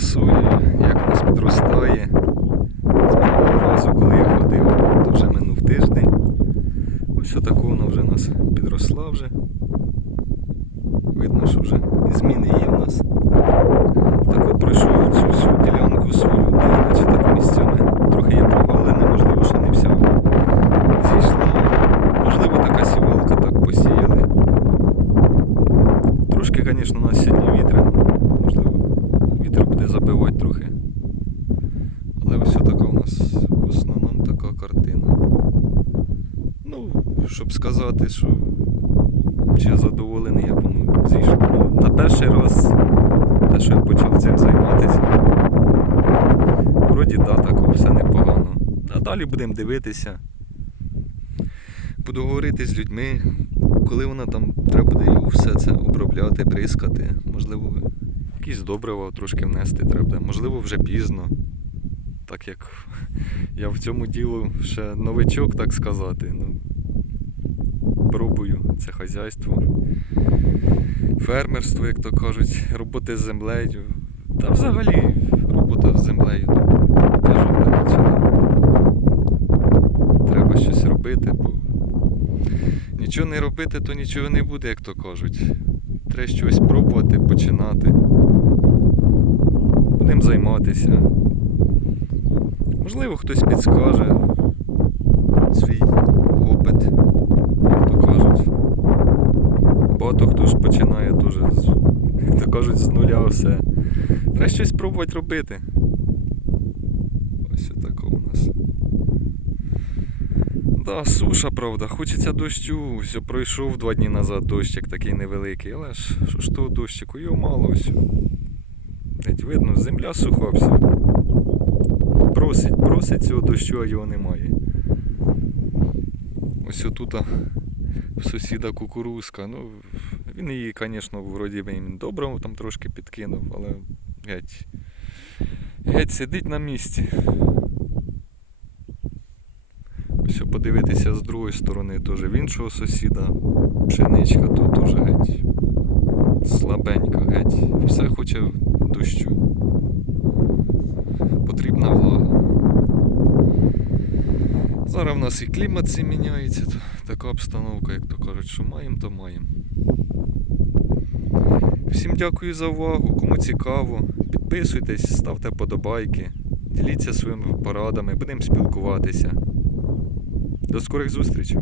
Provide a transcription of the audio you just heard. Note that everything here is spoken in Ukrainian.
сою, як нас підростає. З минулого разу, коли я ходив, то вже минув тиждень. Ось отаку вона вже нас підросла вже. Видно, що вже зміни є в нас. Так от пройшов цю всю ділянку свою, де наче так місцями трохи є прогалини, можливо, ще не вся зійшла. Можливо, така сівалка так посіяли. Трошки, звісно, у нас сьогодні вітряно. Можливо, вітер буде забивати трохи. Але ось така у нас в основному така картина. Ну, щоб сказати, що чи я задоволений, як воно зійшло. Ну, на перший раз, те, що я почав цим займатися, вроді да, так все непогано. А далі будемо дивитися. Буду говорити з людьми, коли вона там треба буде його все це обробляти, бризкати. Можливо, якісь добрива трошки внести треба. Можливо, вже пізно. Так як я в цьому ділу ще новичок, так сказати. Ну, пробую це хазяйство, фермерство, як то кажуть, роботи з землею. Та взагалі робота з землею ну, тяжела річ. Треба щось робити, бо нічого не робити, то нічого не буде, як то кажуть. Треба щось пробувати, починати. Будемо займатися. Можливо, хтось підскаже свій опит, як то кажуть. Багато хто ж починає теж, як то кажуть, з нуля все. Треба щось пробувати робити. Ось таке у нас. Да, суша, правда. Хочеться дощу. Ось пройшов два дні назад дощик такий невеликий, але ж що ж того дощику, його мало ось. Видно, земля суха вся. Просить, просить цього дощу, а його немає. Ось отут сусіда кукурузка. Ну, він її, звісно, вроді би добре там трошки підкинув, але геть. Геть сидить на місці. Ось подивитися з другої сторони теж в іншого сусіда. Пшеничка тут теж геть слабенька, геть. Все хоче дощу. Потрібна влага. Зараз в нас і клімат цей міняється, така обстановка, як то кажуть, що маємо, то маємо. Всім дякую за увагу, кому цікаво. Підписуйтесь, ставте подобайки, діліться своїми порадами, будемо спілкуватися. До скорих зустрічей!